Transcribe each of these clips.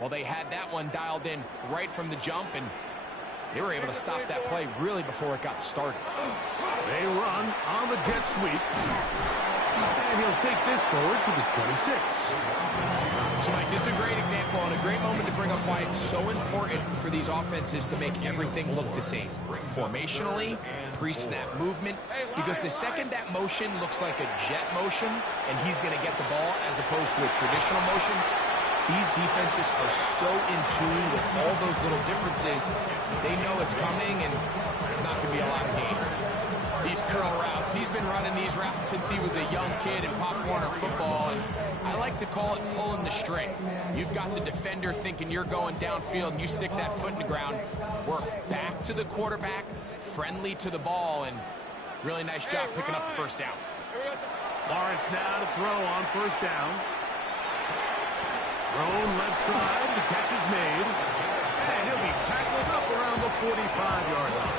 Well, they had that one dialed in right from the jump, and they were able to stop that play really before it got started. They run on the jet sweep. And he'll take this forward to the 26. So, Mike, this is a great example and a great moment to bring up why it's so important for these offenses to make everything look the same. Formationally, pre-snap movement, because the second that motion looks like a jet motion and he's going to get the ball as opposed to a traditional motion, these defenses are so in tune with all those little differences. They know it's coming, and there's not going to be a lot of gain. These curl routes, he's been running these routes since he was a young kid in Pop Warner football, and I like to call it pulling the string. You've got the defender thinking you're going downfield, and you stick that foot in the ground, work back to the quarterback, friendly to the ball, and really nice job picking up the first down. Lawrence now to throw on first down. Thrown left side, the catch is made, and he'll be tackled up around the 45-yard line.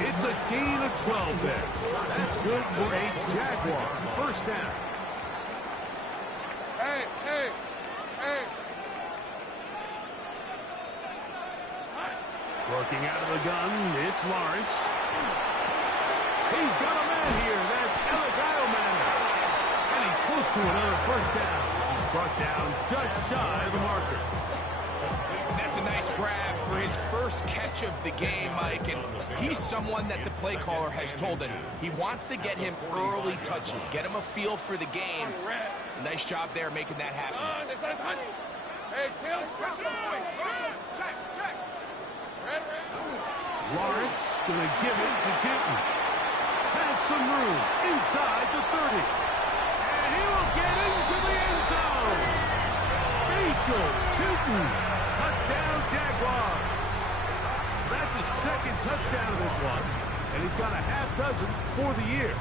It's a gain of 12 there. That's good for a Jaguar first down. Hey. Working out of the gun, it's Lawrence. He's got a man here. That's Eligaiomana. And he's close to another first down. He's brought down just shy of the marker. That's a nice grab for his first catch of the game, Mike. And he's someone that the play caller has told us he wants to get him early touches, get him a feel for the game. Nice job there making that happen. Lawrence going to give it to Kttn. Has some room inside the 30. And he will get into the end zone. Facial Kttn. Touchdown, Jaguars. That's his second touchdown of this one. And he's got a half dozen for the year.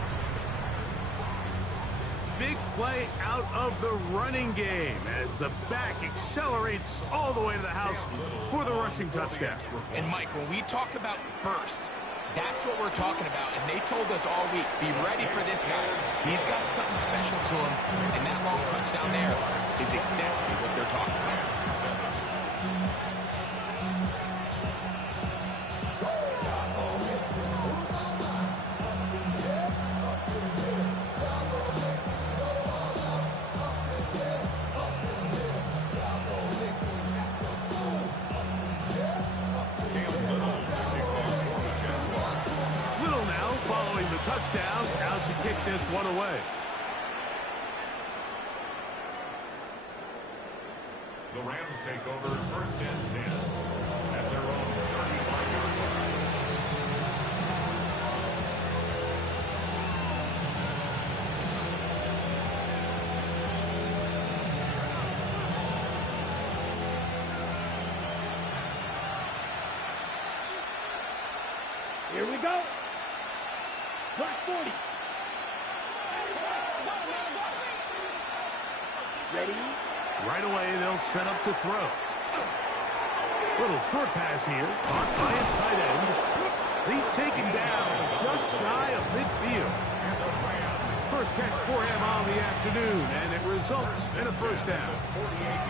Big play out of the running game as the back accelerates all the way to the house for the rushing touchdown. And, Mike, when we talk about burst, that's what we're talking about. And they told us all week, be ready for this guy. He's got something special to him. And that long touchdown there is exactly what they're talking about. Touchdown, out to kick this one away. The Rams take over first and 10 at their own 35-yard line. Here we go. Black 40. Ready? Right away, they'll set up to throw. Little short pass here, caught by his tight end. He's taken down just shy of midfield. First catch for him on the afternoon, and it results in a first down.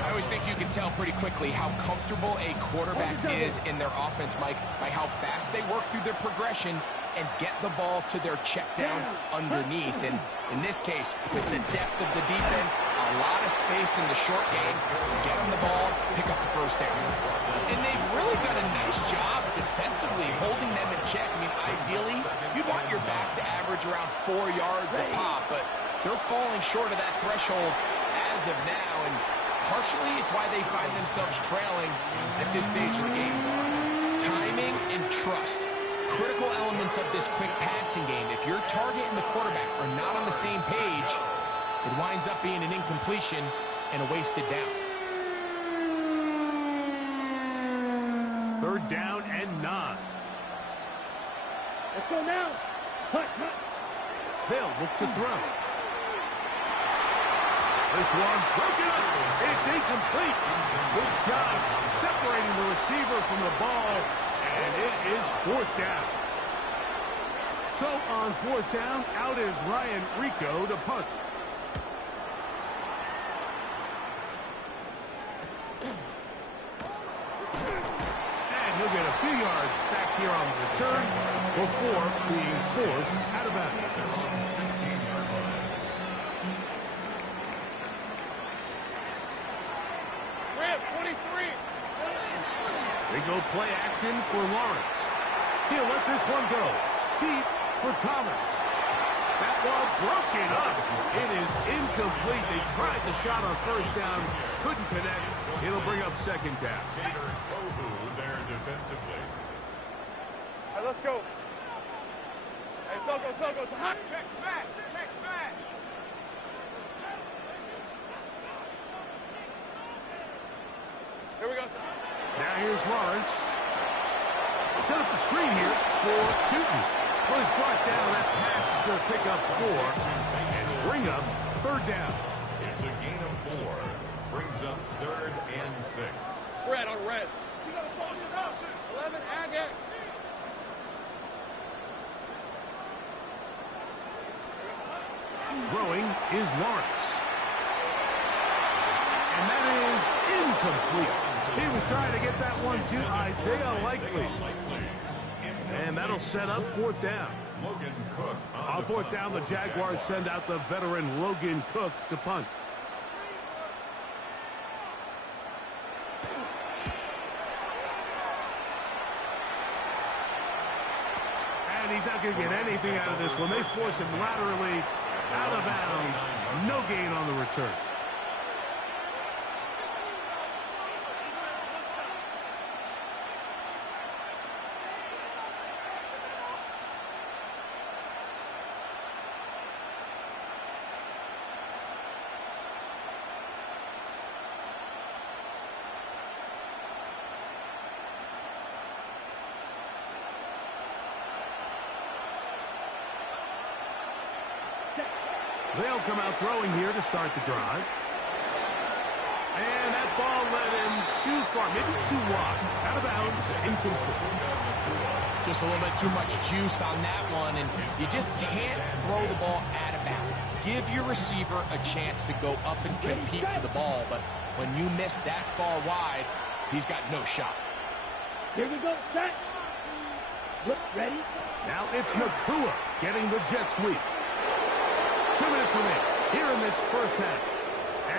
I always think you can tell pretty quickly how comfortable a quarterback is in their offense, Mike, by how fast they work through their progression and get the ball to their check down underneath. And in this case, with the depth of the defense, a lot of space in the short game, get them the ball, pick up the first down. And they've really done a nice job defensively holding them in check. I mean, ideally, you want your back to average around 4 yards a pop, but they're falling short of that threshold as of now, and partially it's why they find themselves trailing at this stage of the game. Timing and trust. Critical elements of this quick passing game. If your target and the quarterback are not on the same page, it winds up being an incompletion and a wasted down. Third down and 9. Let's go now. Cut. They'll look to throw. This one broken up. It's incomplete. Good job separating the receiver from the ball. And it is fourth down. So on fourth down, out is Ryan Rico to punt. back here on the return before being forced out of bounds. They go play action for Lawrence. He'll let this one go. Deep for Thomas. That ball broken up. It is incomplete. They tried the shot on first down. Couldn't connect. It'll bring up second down. There defensively. All right, let's go. Hey, Soko. Check smash. Here we go. Now here's Lawrence. Set up the screen here for Kttn. Well, he's brought down. That pass is going to pick up 4 and bring up third down. It's a gain of 4. Brings up 3rd and 6. Red on red. You got a motion. 11, Agate. Throwing is Lawrence. And that is incomplete. He was trying to get that one to Isaiah Likely. And that'll set up fourth down. Logan Cook On fourth down, the Jaguars send out the veteran Logan Cook to punt. And he's not going to get anything out of this one. They force him laterally out of bounds. No gain on the return. They'll come out throwing here to start the drive. And that ball led him too far, maybe too wide. Out of bounds, incomplete. Just a little bit too much juice on that one, and you just can't throw the ball out of bounds. Give your receiver a chance to go up and compete for the ball, but when you miss that far wide, he's got no shot. Here we go, set. Look, ready? Now it's Nakua getting the jet sweep. 2 minutes remain here in this first half.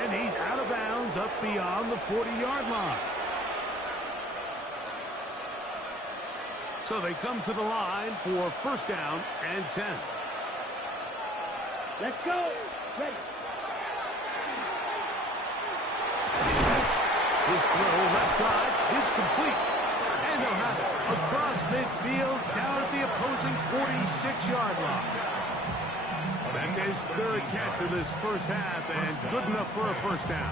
And he's out of bounds up beyond the 40-yard line. So they come to the line for first down and 10. Let's go. Ready. His throw left side is complete. And they'll have it across midfield down at the opposing 46-yard line. That's his third catch of this first half, and good enough for a first down.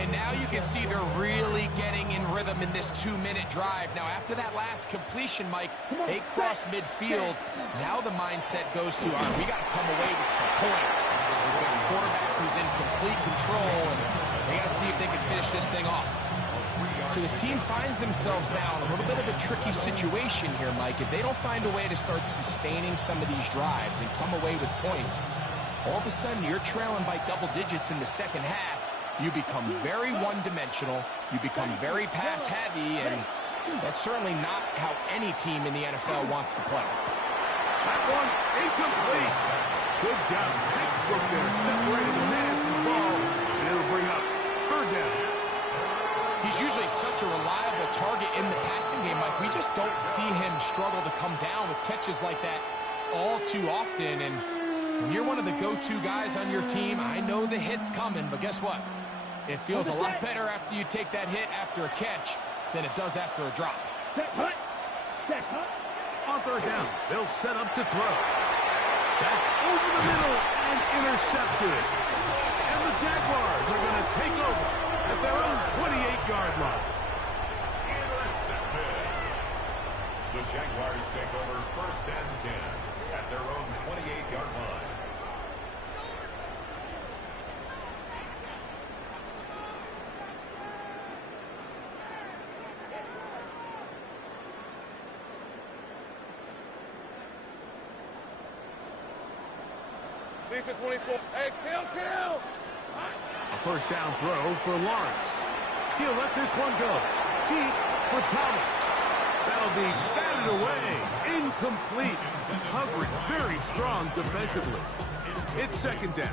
And now you can see they're really getting in rhythm in this 2-minute drive. Now, after that last completion, Mike, they cross midfield. Now the mindset goes to, all right, we got to come away with some points. We've got a quarterback who's in complete control, and they got to see if they can finish this thing off. So this team finds themselves now in a little bit of a tricky situation here, Mike. If they don't find a way to start sustaining some of these drives and come away with points, all of a sudden you're trailing by double digits in the second half. You become very one-dimensional. You become very pass-heavy, and that's certainly not how any team in the NFL wants to play. That one incomplete. Good job. Textbook there, separating the man from the ball, and it'll bring up third down. He's usually such a reliable target in the passing game, Mike. We just don't see him struggle to come down with catches like that all too often. And when you're one of the go-to guys on your team, I know the hit's coming, but guess what? It feels a lot better after you take that hit after a catch than it does after a drop. Set hut. Set hut. On third down, they'll set up to throw. That's over the middle and intercepted. And the Jaguars are going to take over at their own 28-yard line. Intercepted. The Jaguars take over first and 10 at their own 28-yard line. Decent 24. Hey, kill! A first down throw for Lawrence. He'll let this one go. Deep for Thomas. That'll be batted away. Incomplete. Coverage very strong defensively. It's second down.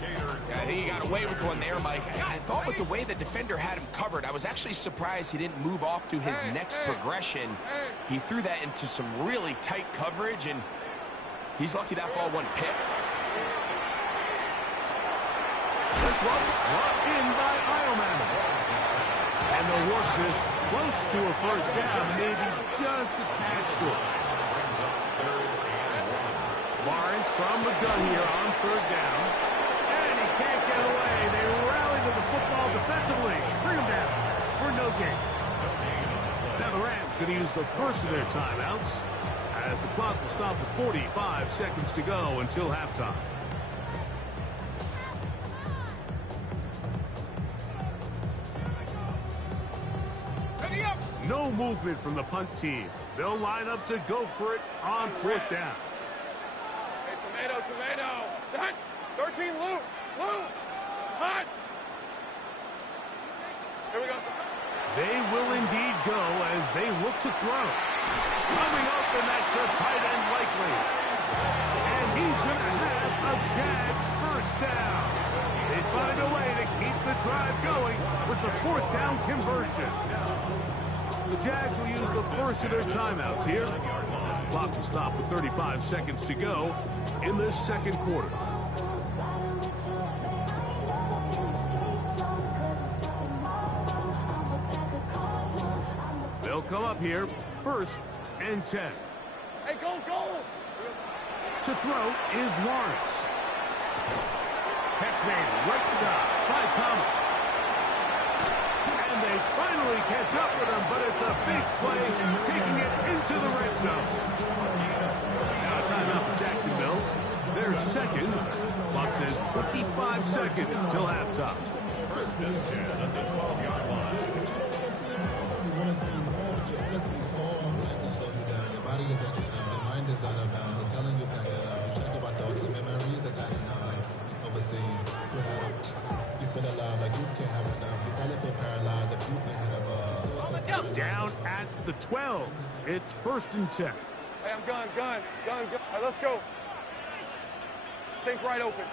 Yeah, I think he got away with one there, Mike. I thought with the way the defender had him covered, I was actually surprised he didn't move off to his next progression. He threw that into some really tight coverage, and he's lucky that ball wasn't picked. This one brought in by Ironman. And they'll work this close to a first down, maybe just a tad short. Lawrence from the gun here on third down. And he can't get away. They rally to the football defensively. Bring him down for no gain. Now the Rams going to use the first of their timeouts as the clock will stop with 45 seconds to go until halftime. No movement from the punt team. They'll line up to go for it on fourth down. Hey, tomato. Hot. 13 loose. Hot. Here we go. They will indeed go as they look to throw. Coming open, that's the tight end likely. And he's going to have a Jags first down. They find a way to keep the drive going with the fourth down conversion. The Jags will use the first of their timeouts here. The clock will stop with 35 seconds to go in this second quarter. They'll come up here, 1st and 10. Hey, go. To throw is Lawrence. Catch made right side by Thomas. And they finally catch up with him, but it's a big play, taking it into the red zone. Now a timeout for Jacksonville. Their second. Clock says 25 seconds till halftime. 1st and 10 at the 12-yard line. You want to see more, but you want to see soul. Life will slow you down. Your body is acting up. Your mind is out of bounds. It's telling you pack it up. You check about thoughts and memories that's adding up. Like overseas, you feel alive like you can't have enough. You probably feel paralyzed if you ain't had a buzz. Down at the 12. It's 1st and 10. Hey, I'm gun. All right, let's go. Think right open.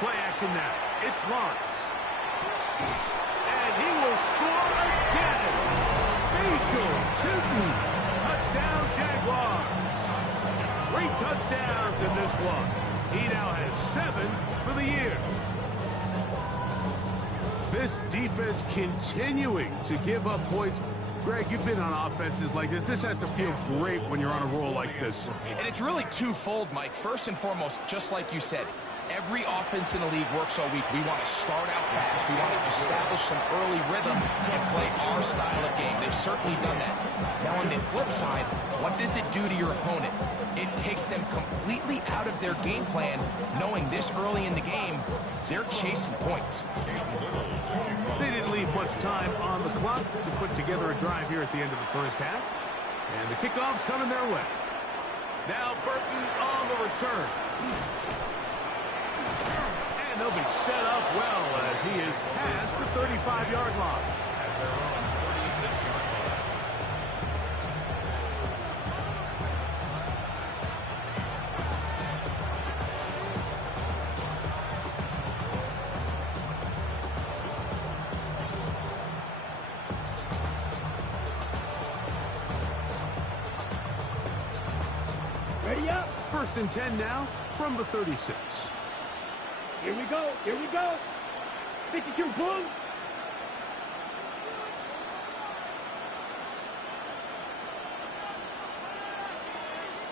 Play action now. It's Lawrence. And he will score again. Kttn. Touchdown, Jaguars. 3 touchdowns in this one. He now has 7 for the year. This defense continuing to give up points. Greg, you've been on offenses like this. This has to feel great when you're on a roll like this. And it's really twofold, Mike. First and foremost, just like you said, every offense in the league works all week. We want to start out fast. We want to establish some early rhythm and play our style of game. They've certainly done that. Now, on the flip side, what does it do to your opponent? It takes them completely out of their game plan, knowing this early in the game, they're chasing points. They didn't leave much time on the clock to put together a drive here at the end of the first half. And the kickoff's coming their way. Now Burton on the return. And they'll be set up well as he is past the 35-yard line. At their own 36-yard line. Ready up. 1st and 10 now from the 36. Here we go. Think you can pull?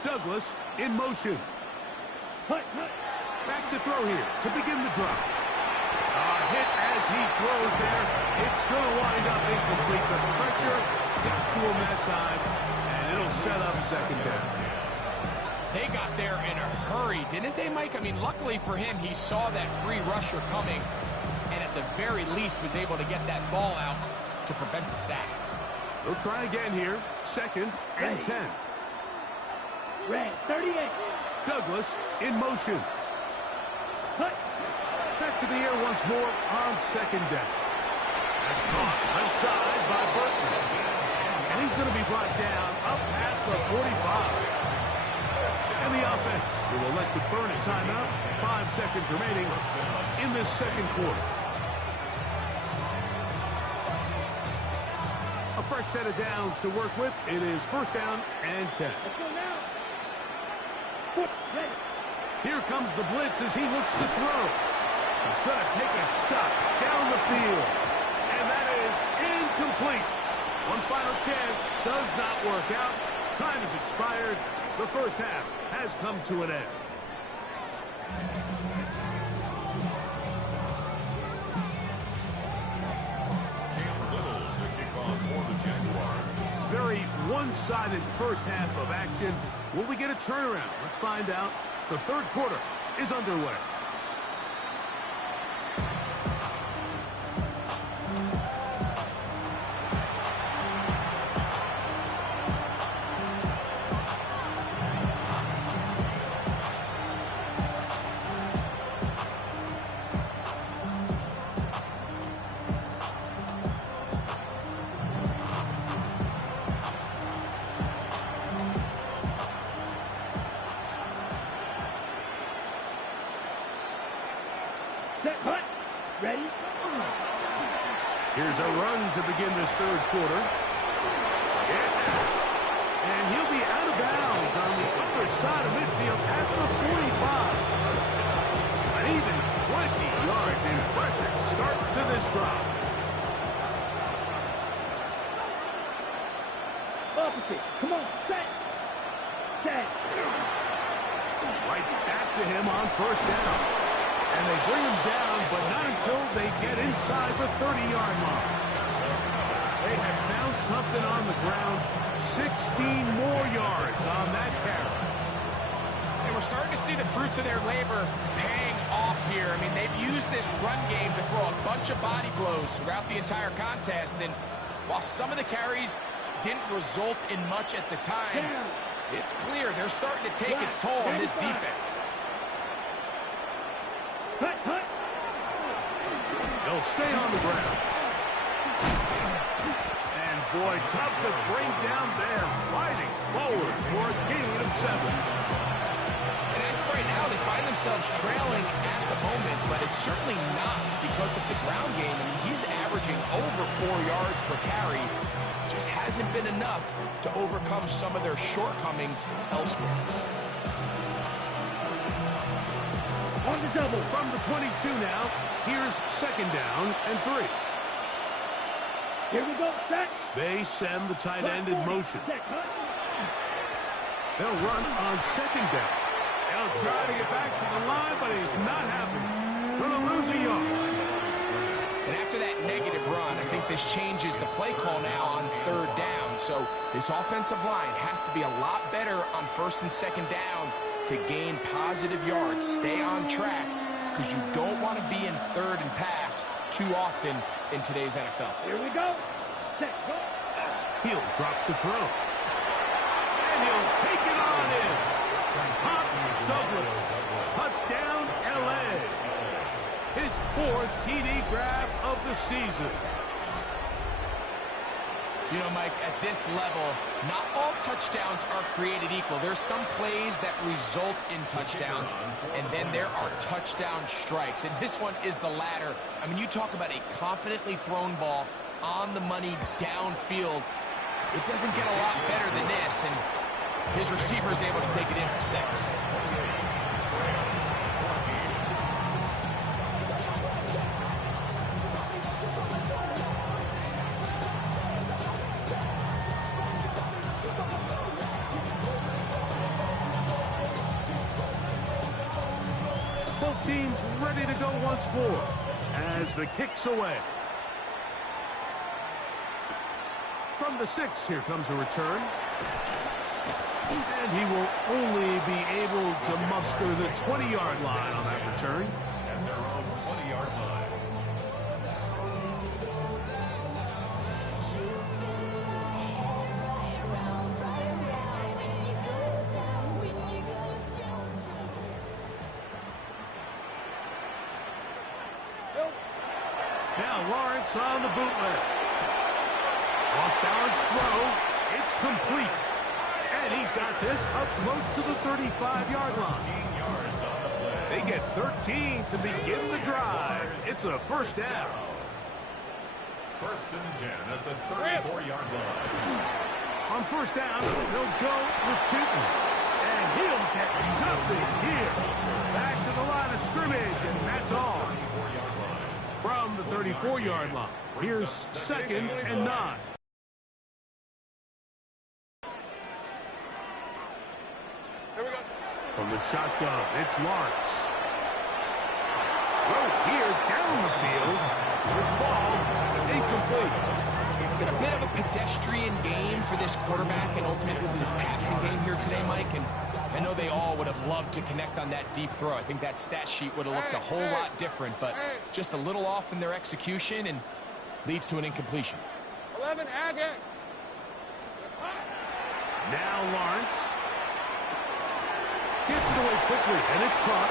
Douglas in motion. Hut. Back to throw here to begin the drive. Hit as he throws there. It's going to wind up incomplete. The pressure got to him that time, and it'll set up second down. They got there in a hurry, didn't they, Mike? I mean, luckily for him, he saw that free rusher coming, and at the very least was able to get that ball out to prevent the sack. They'll try again here. 2nd and 10. Red 38. Douglas in motion. Hut. Back back to the air once more on second down. That's caught left side by Burton. And he's going to be brought down up past the 45. And the offense will elect to burn a timeout. 5 seconds remaining in this second quarter. A fresh set of downs to work with. It is first down and 10. Let's go now. Ready. Here comes the blitz as he looks to throw. He's going to take a shot down the field. And that is incomplete. One final chance does not work out. Time has expired. The first half has come to an end. The kickoff for the Jaguars. Very one-sided first half of action. Will we get a turnaround? Let's find out. The third quarter is underway. Set, hut. Ready. Here's a run to begin this third quarter. And he'll be out of bounds on the other side of midfield at the 45. An even 20 yards. Impressive start to this drive. Opposite. Come on. Set. Set. Right back to him on first down. And they bring him down, but not until they get inside the 30-yard line. They have found something on the ground. 16 more yards on that carry. And we're starting to see the fruits of their labor paying off here. I mean, they've used this run game to throw a bunch of body blows throughout the entire contest. And while some of the carries didn't result in much at the time, it's clear they're starting to take its toll on this defense. Hut, hut. They'll stay on the ground. And boy, tough to bring down there. Fighting forward for a gain of 7. And as of right now, they find themselves trailing at the moment, but it's certainly not because of the ground game. I mean, he's averaging over 4 yards per carry. Just hasn't been enough to overcome some of their shortcomings elsewhere. On the double. From the 22 now, here's second down and 3. Here we go. Set. They send the tight end in motion. Set, hut. They'll run on second down. They'll try to get back to the line, but he's not happy. Going to lose a yard. And after that negative run, I think this changes the play call now on third down. So this offensive line has to be a lot better on first and second down to gain positive yards. Stay on track because you don't want to be in third and pass too often in today's NFL. Here we go. Set, go. He'll drop to throw. And he'll take it on in. Pop Douglas. Touchdown, L.A. His 4th TD grab of the season. You know, Mike, at this level, not all touchdowns are created equal. There's some plays that result in touchdowns, and then there are touchdown strikes. And this one is the latter. I mean, you talk about a confidently thrown ball on the money downfield. It doesn't get a lot better than this, and his receiver is able to take it in for 6. Both teams ready to go once more as the kick's away. From the 6, here comes a return. And he will only be able to muster the 20-yard line on that return. At their own 20-yard line. Now Lawrence on the bootleg. Off-balance throw. It's complete. And he's got this up close to the 35-yard line. They get 13 to begin the drive. It's a first down. First and 10 at the 34-yard line. On first down, they'll go with Kttn. And he'll get nothing here. Back to the line of scrimmage, and that's all. From the 34-yard line, here's 2nd and 9. Here we go. From the shotgun, it's Lawrence. Throw here down the field. It's ball incomplete. It's been a bit of a pedestrian game for this quarterback and ultimately this passing game here today, Mike. And I know they all would have loved to connect on that deep throw. I think that stat sheet would have looked a whole lot different, but just a little off in their execution and leads to an incompletion. 11, Agate. Now Lawrence gets it away quickly, and it's caught.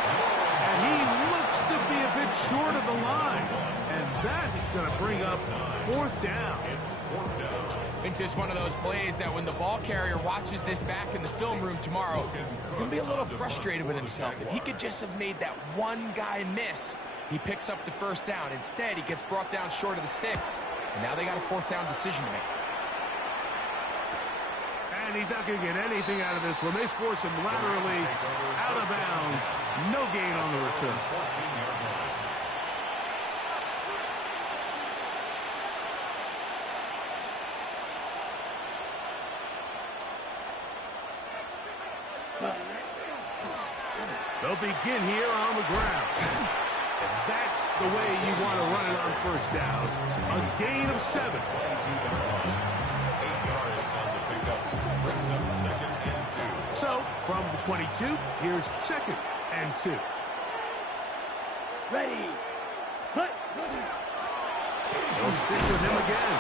And he looks to be a bit short of the line. And that is going to bring up 4th down. I think this is one of those plays that when the ball carrier watches this back in the film room tomorrow, he's going to be a little frustrated with himself. If he could just have made that one guy miss, he picks up the first down. Instead, he gets brought down short of the sticks. And now they got a 4th down decision to make. And he's not going to get anything out of this one. They force him laterally out of bounds. No gain on the return. They'll begin here on the ground. And that's the way you want to run it on first down. A gain of 7. 8 yards on the pickup. Brings up 2nd and 2. So, from the 22, here's 2nd and 2. Ready. Put. They'll stick with him again.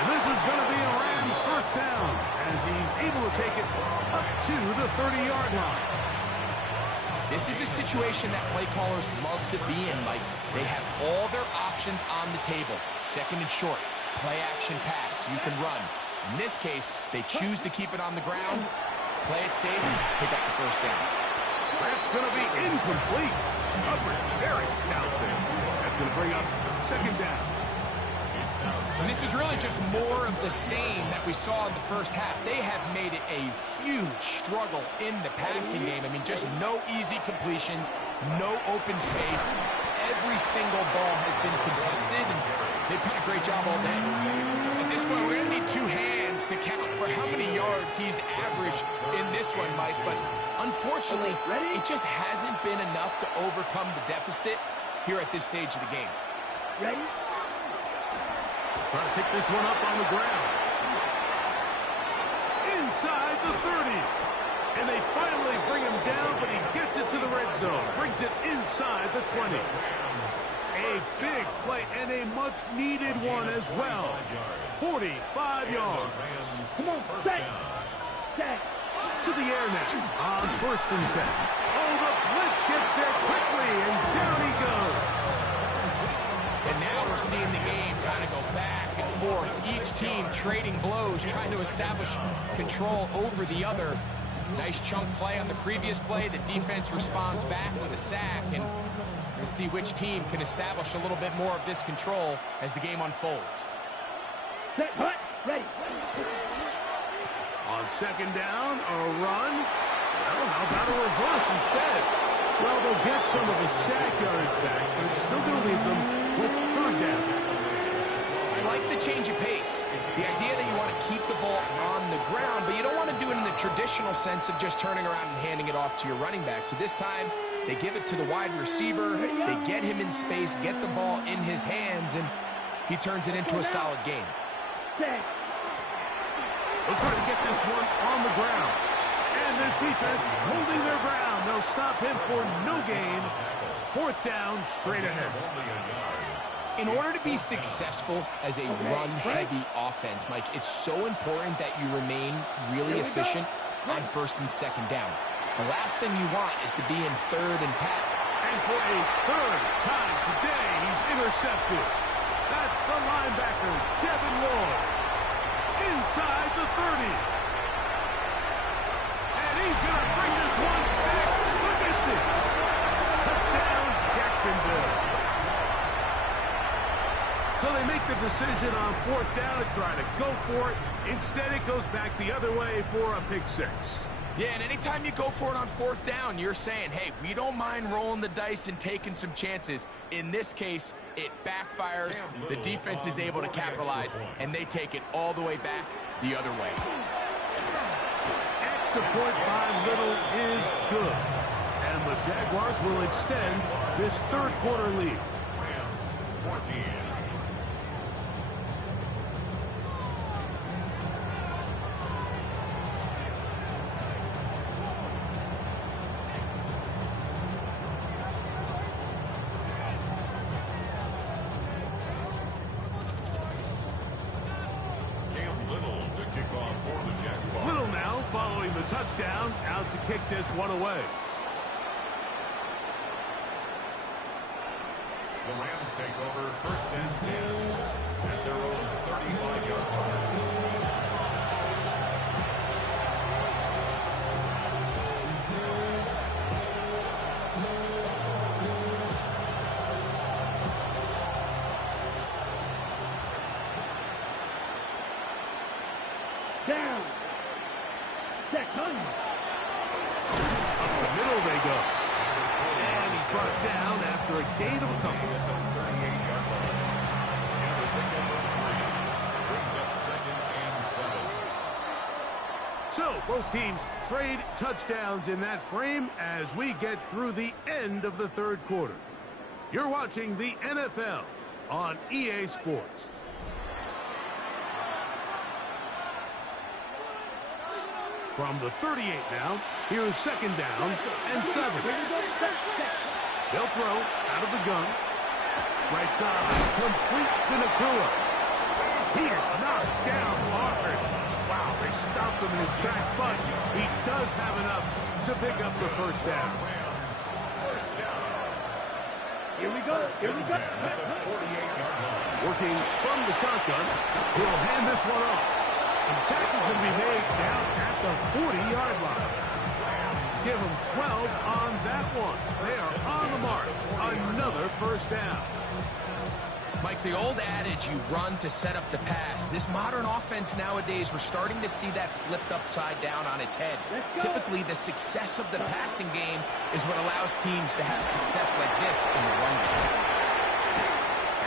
And this is going to be a Rams first down as he's able to take it up to the 30-yard line. This is a situation that play callers love to be in, Mike. They have all their options on the table. 2nd and short, play action pass, you can run. In this case, they choose to keep it on the ground, play it safe, pick up the first down. That's going to be incomplete. Covered very stout there. That's going to bring up 2nd down. And this is really just more of the same that we saw in the first half. They have made it a huge struggle in the passing game. I mean, just no easy completions, no open space. Every single ball has been contested, and they've done a great job all day. At this point, we're going to need 2 hands to count for how many yards he's averaged in this one, Mike. But unfortunately, it just hasn't been enough to overcome the deficit here at this stage of the game. Ready. Trying to pick this one up on the ground. Inside the 30. And they finally bring him down, but he gets it to the red zone. Brings it inside the 20. A big play and a much-needed one as well. 45 yards. Come on, set. Set. To the air now on 1st and 10. Oh, the blitz gets there quickly, and down he goes. And now we're seeing the game kind of go back and forth. Each team trading blows, trying to establish control over the other. Nice chunk play on the previous play. The defense responds back with a sack, and we'll see which team can establish a little bit more of this control as the game unfolds. Set. Hut. Ready. On 2nd down, a run. Well, how about a reverse instead? Well, they'll get some of the sack yards back, but it's still going to leave them with 3rd down. I like the change of pace. The idea that you want to keep the ball on the ground, but you don't want to do it in the traditional sense of just turning around and handing it off to your running back. So this time, they give it to the wide receiver. They get him in space, get the ball in his hands, and he turns it into a solid game. Set. They'll try to get this one on the ground. And this defense holding their ground. They'll stop him for no gain. 4th down, straight ahead. In order to be successful as a run-heavy offense, Mike, it's so important that you remain really efficient on 1st and 2nd down. The last thing you want is to be in 3rd and pat. And for a 3rd time today, he's intercepted. The linebacker, Devin Lloyd. Inside the 30. And he's going to bring this one back the distance. Touchdown, Jacksonville. So they make the decision on 4th down to try to go for it. Instead, it goes back the other way for a pick 6. Yeah, and anytime you go for it on 4th down, you're saying, hey, we don't mind rolling the dice and taking some chances. In this case, it backfires. The defense is able to capitalize, and they take it all the way back the other way. Extra point by Little is good. And the Jaguars will extend this 3rd quarter lead. Rams 14. Little now following the touchdown, out to kick this one away. The Rams take over 1st and 10 at their own 35-yard line. Down. Second. Up the middle they go. And he's brought down after a gain of a couple. At the 38-yard line. It's a pickup of 3. Brings up 2nd and 7. So both teams trade touchdowns in that frame as we get through the end of the 3rd quarter. You're watching the NFL on EA Sports. From the 38 now, here's 2nd down and 7. They'll throw out of the gun. Right side, complete to Nakua. He is knocked down hard. Wow, they stopped him in his tracks, but he does have enough to pick up the 1st down. Rams 1st down. Here we go. Here we go. At the 48-yard line. Working from the shotgun, he'll hand this one off. And tackle's going to be made down at the 40-yard line. Give them 12 on that one. They are on the march. Another 1st down. Mike, the old adage, you run to set up the pass. This modern offense nowadays, we're starting to see that flipped upside down on its head. Typically, the success of the passing game is what allows teams to have success like this in the run game.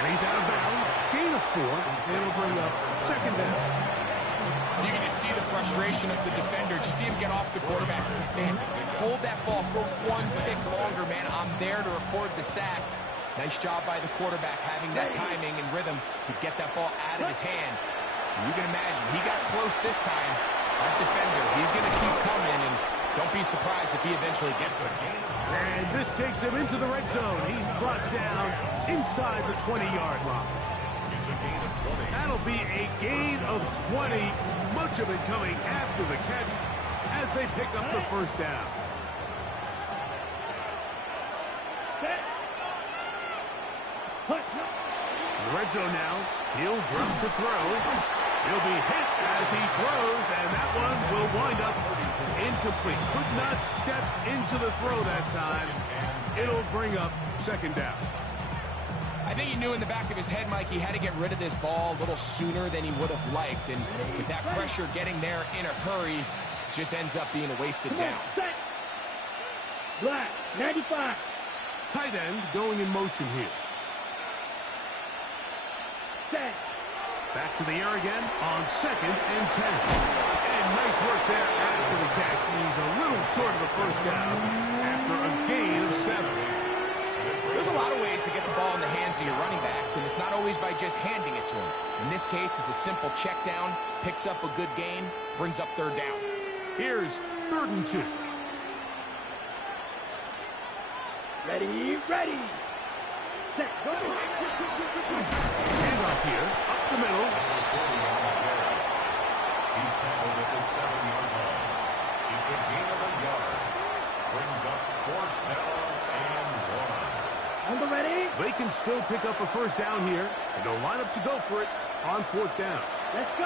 And he's out of bounds. Gain of 4. It'll bring up 2nd down. You can just see the frustration of the defender. Just see him get off the quarterback. Man, hold that ball for 1 tick longer, man. I'm there to record the sack. Nice job by the quarterback having that timing and rhythm to get that ball out of his hand. And you can imagine, he got close this time. That defender, he's going to keep coming, and don't be surprised if he eventually gets there. And this takes him into the red zone. He's brought down inside the 20-yard line. It's a gain of 20. That'll be a gain of 20. Much of it coming after the catch as they pick up the 1st down. In the red zone now, he'll drop to throw. He'll be hit as he throws, and that one will wind up incomplete. Could not step into the throw that time. It'll bring up 2nd down. I think he knew in the back of his head, Mike, he had to get rid of this ball a little sooner than he would have liked. And with that pressure getting there in a hurry, just ends up being a wasted down. Black, 95. Tight end going in motion here. Set. Back to the air again on 2nd and 10. And nice work there after the catch. He's a little short of the 1st down after a gain of 7. There's a lot of ways to get the ball in the hands of your running backs, and it's not always by just handing it to them. In this case, it's a simple check down, picks up a good gain, brings up 3rd down. Here's 3rd and 2. Ready, ready. Set, go. Hand off here, up the middle. He's tackled at the 7-yard line. It's a gain of 1 yard. Brings up 4th down and 1. On the ready. They can still pick up a first down here, and they'll line up to go for it on fourth down. Let's go.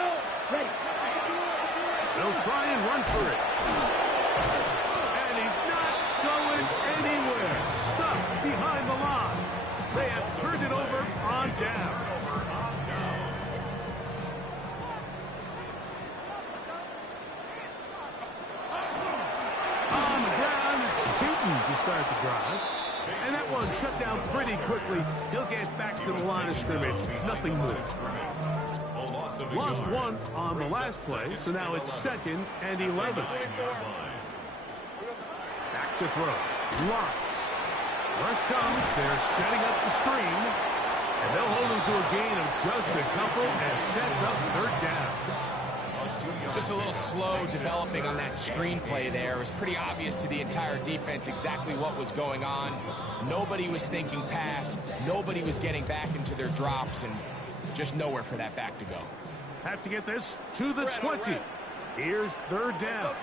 Ready. They'll try and run for it. And he's not going anywhere. Stuck behind the line. They have turned it over on down. On the ground, it's Kttn to start the drive. And that one shut down pretty quickly. He'll get back to the line of scrimmage. Nothing moved. Lost one on the last play, so now it's 2nd and 11. Back to throw. Lawrence. Rush comes. They're setting up the screen. And they'll hold him to a gain of just a couple and sets up third down. Just a little slow developing on that screenplay there. It was pretty obvious to the entire defense exactly what was going on. Nobody was thinking pass. Nobody was getting back into their drops, and just nowhere for that back to go. Have to get this to the 20. Here's third down.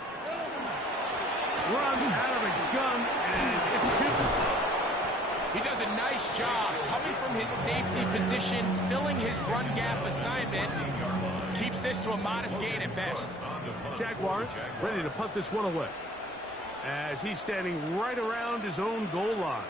Run out of the gun, and it's Kttn. He does a nice job coming from his safety position, filling his run gap assignment. Keeps this to a modest gain at best. Jaguars ready to punt this one away as he's standing right around his own goal line.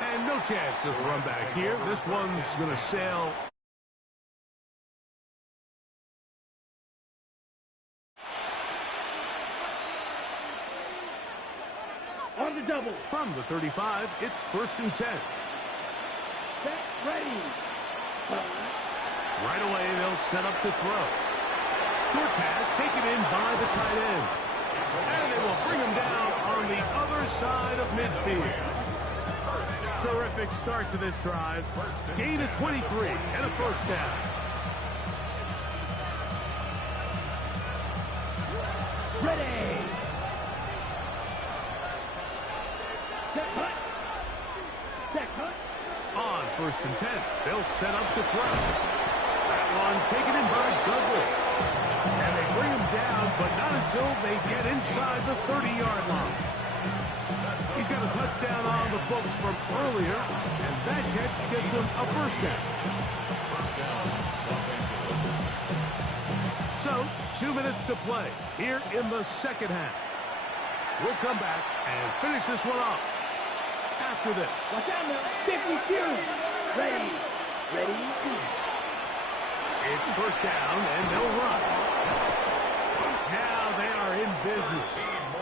And no chance of a run back here. This one's going to sail. On the double. From the 35, it's 1st and 10. Set. Ready. Right away, they'll set up to throw. Short pass taken in by the tight end. And they will bring him down on the other side of midfield. Terrific start to this drive. Gain of 23 and a first down. Ready. Set cut. Set cut. On 1st and 10, they'll set up to throw. That one taken in by Douglas. And they bring him down, but not until they get inside the 30-yard line. He's got a touchdown on the books from earlier, and that catch gets him a first down. So, 2 minutes to play here in the second half. We'll come back and finish this one off after this. Watch out now. 52. Ready. Ready. It's first down, and they'll run. Now they are in business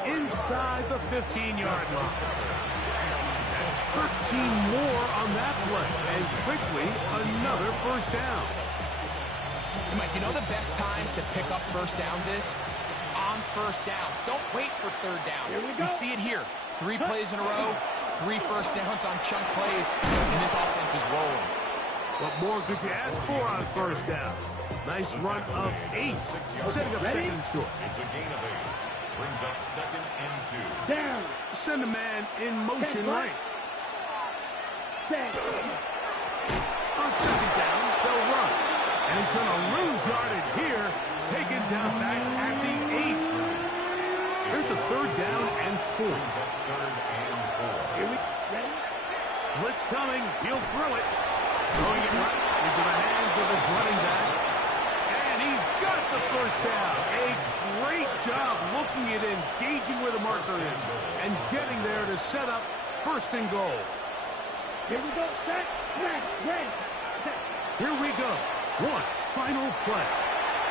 inside the 15-yard line. That's 13 more on that play, and quickly another first down. And Mike, you know the best time to pick up first downs is? On first downs. Don't wait for third down. Here we go. You see it here. 3 plays in a row, 3 first downs on chunk plays, and this offense is rolling. What more could you ask for on first down? Nice run of 8, setting up Ready? 2nd and short. It's a gain of 8. Brings up 2nd and 2. Down. Send a man in motion right. Set. On 2nd down, they'll run. And he's going to lose yardage here, taken down back at the 8. There's a 3rd down and 4. Brings up 3rd and 4. Here we ready. Blitz coming, he'll throw it. Throwing it right into the hands of his running back. And he's got the first down. A great job looking at engaging where the marker is and getting there to set up 1st and goal. Here we go. Set. Ready. Set. Here we go. One final play.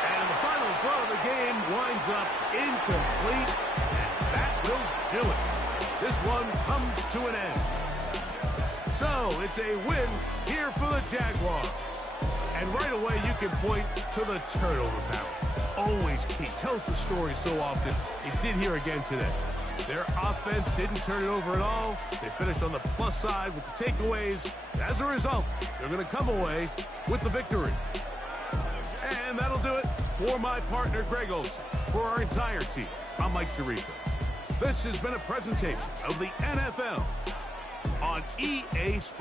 And the final throw of the game winds up incomplete. And that will do it. This one comes to an end. So it's a win here for the Jaguars. And right away you can point to the turnover battle. Always key. Tells the story so often. It did here again today. Their offense didn't turn it over at all. They finished on the plus side with the takeaways. As a result, they're going to come away with the victory. And that'll do it for my partner, Greg Olson. For our entire team, I'm Mike Tirico. This has been a presentation of the NFL on EA Sports.